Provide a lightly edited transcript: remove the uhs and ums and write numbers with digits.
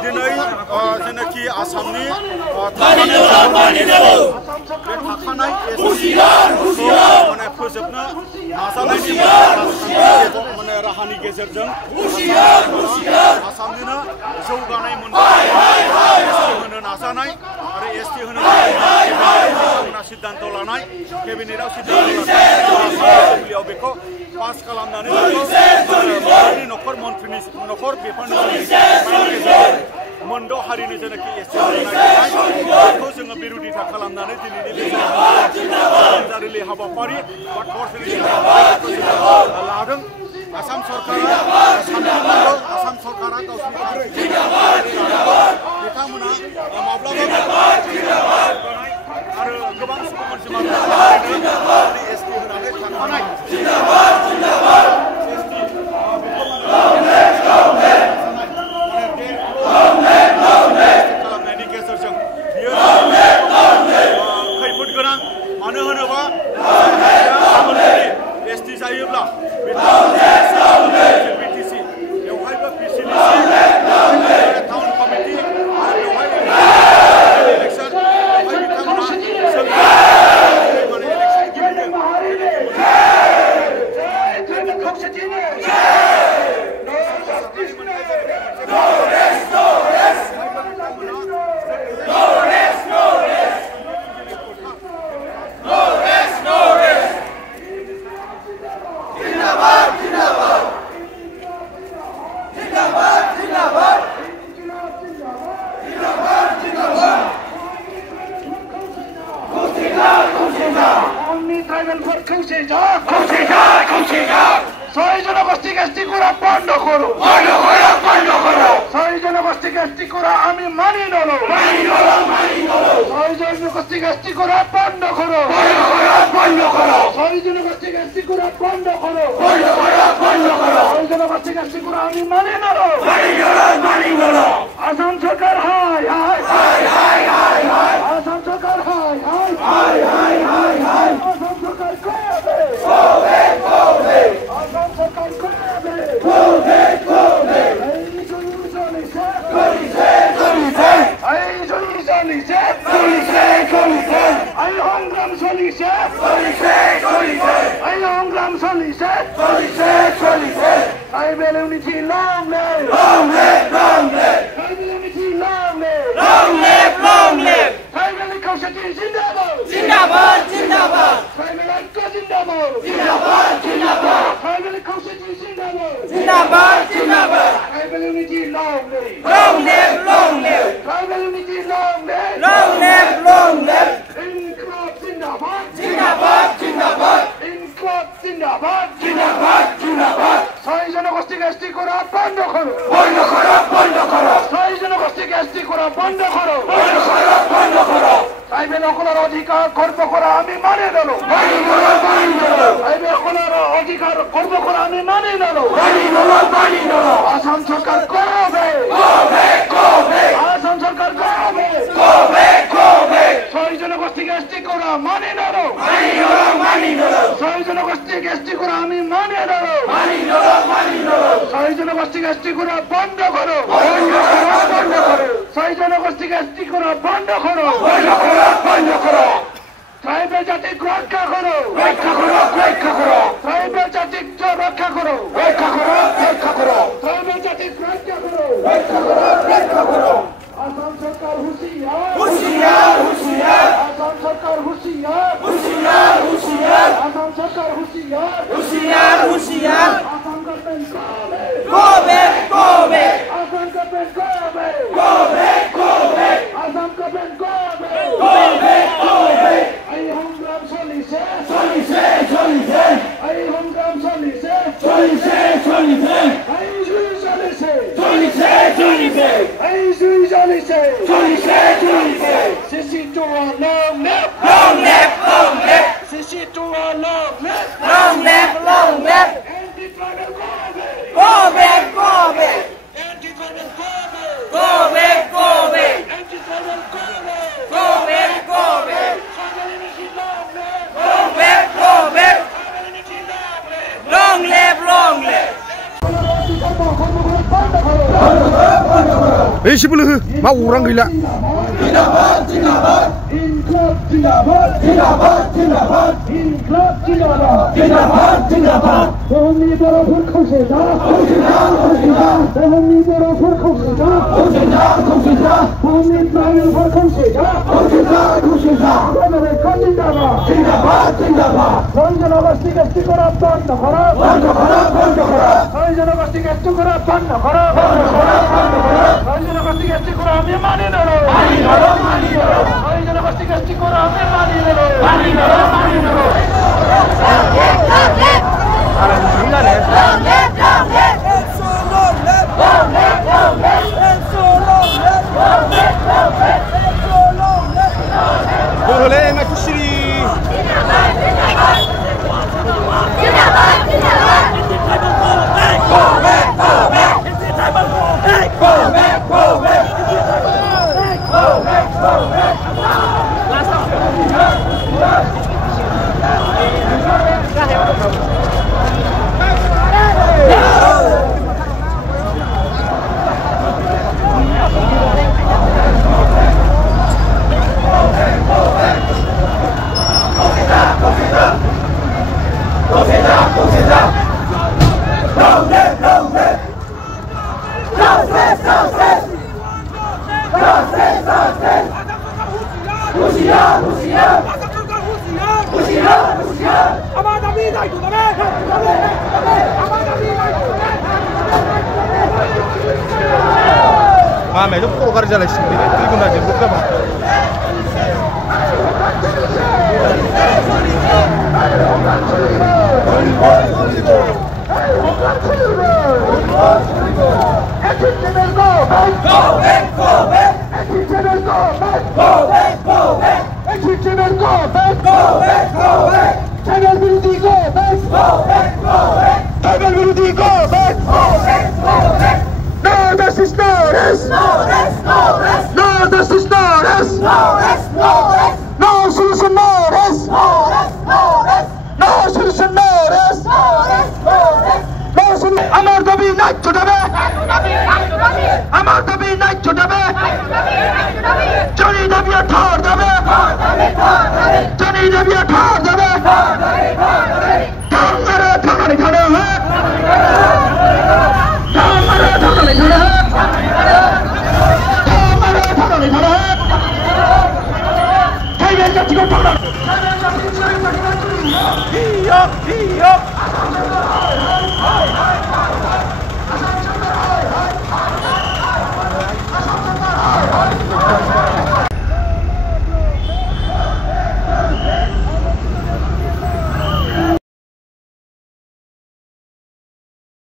दिनै जेनाखि आसामनि थाखानाय माने फोजोबनो नाजानायनि माने राहानि गेजेरजों आसामनिनो जौगानाय होनो नाजानाय आरो एसटि होनो सिद्धान्त लानाय केबिनेटआव सिद्धान्त बेखौ पास खालामनानै नखर मन्त्रिनि नखर बेफोरनि मोनद' हारिनि जेनाखि एसटि बेखौ जोङो बिरोधिता खालामनानै दिनैनि जारिलि हाबाफारि बा लादों। आसाम सरकारा सानफ्रोमबो आसाम सरकारा गावसोरनि बिथांमोना माब्लाबा आरो गोबां सुबुं अनजिमा एसटि होनानै थांखानाय खालामनायनि गेजेरजों बियो खैफोद गोनां। मानो होनोबा एसटि जायोब्ला बिटिसि बेवहायबो टाउन कमिटि आरो बेवहाय इलेक्सन बेवहाय बिथांमोना ছয় জনগোষ্ঠী এসটি করা বন্ধ করো, ছয় জনগোষ্ঠী এসটি করা আমি মানি নলো, ছয় জনগোষ্ঠী এসটি করা বন্ধ করো, ছয় জনগোষ্ঠী এসটি করা বন্ধ করো, ছয় জনগোষ্ঠী এসটি করা আমি মানি নলো। আসাম সরকার হাই হাই হাই হাই হাই, আসাম সরকার হাই হাই হাই হাই হাই হাই, আসাম সরকার কবে আসাম সরকার কবে সংগ্রাম চলিছে, সংগ্রাম চলিছে, tribal unity long live, tribal unity long live, tribal কৌশলী জিন্দাবাদ, ট্রাইবেল ঐক্য জিন্দাবাদ, ট্রাইবেল কৌশলী জিন্দাবাদ, tribal unity long live, tribal unity long live, ইনকলাব জিন্দাবাদ, ইনকলাব জিন্দাবাদ, ছয় জনগোষ্ঠীকে এসটি করা বন্ধ করো, ছয় জনগোষ্ঠীকে এসটি করা বন্ধ করো, ট্রাইবেল সকলের অধিকার খর্ব করা আমি মানে দিল, ট্রাইবেল সকলের অধিকার খর্ব করা আমি মানে দিল। আসাম সরকার কবে, আসাম সরকার কবে ছয় জনগোষ্ঠীকে এসটি করা মানে দিল, ছয় জনগোষ্ঠীকে এসটি করা আমি মানে দিল, ছয় জনগোষ্ঠীকে এসটি করা বন্ধ করো, ছয় জনগোষ্ঠীকে এসটি করা বন্ধ করো, ট্রাইবেল জাতি রক্ষা করো, ট্রাইবেল জাতি রক্ষা করো, ট্রাইবেল জাতি রক্ষা করো। আসাম সরকার হুঁশিয়ার, আসাম সরকার হুঁশিয়ার, আসাম সরকার হুঁশিয়ার, আসাম গভর্নমেন্ট কবে, আসাম গভর্নমেন্ট কবে, আসাম গভর্নমেন্ট কবে, এই সংগ্রাম চলিছে, এই সংগ্রাম চলিছে, এই জুই চলিছে, এই জুই চলিছে, CC to long live, CC to long live, anti tribal কবে, এন্টি ট্রাইবেল কবে, এন্টি ট্রাইবেল কবে, Long live! बेसे बोलो हो मा उरां गैला जिंदाबाद जिंदाबाद इनकलाब जिंदाबाद जिंदाबाद जिंदाबाद इनकलाब जिंदाबाद जिंदाबाद जिंदाबाद बुहुमनि बर'फोरखौ खौसेजा खौसेजा खौसेजा बुहुमनि बर'फोरखौ खौसेजा खौसेजा खौसेजा बुहुमनि ट्राइबेलफोरखौ खौसेजा खौसेजा खौसेजा आमेरिका जिंदाबाद जिंदाबाद जिंदाबाद জনগোষ্ঠী গোষ্ঠী করা বন্ধ করো বন্ধ করো বন্ধ করো জনগোষ্ঠী গোষ্ঠী করা বন্ধ করো বন্ধ করো বন্ধ করো জনগোষ্ঠী গোষ্ঠী করা আমি মানি নেব মানি নেব মানি নেব জনগোষ্ঠী গোষ্ঠী করা আমি মানি নেব মানি নেব মানি নেব boleh nak kusiri Mame, itu kok kerja lagi sini? Itu guna aja, buka bang. Iya.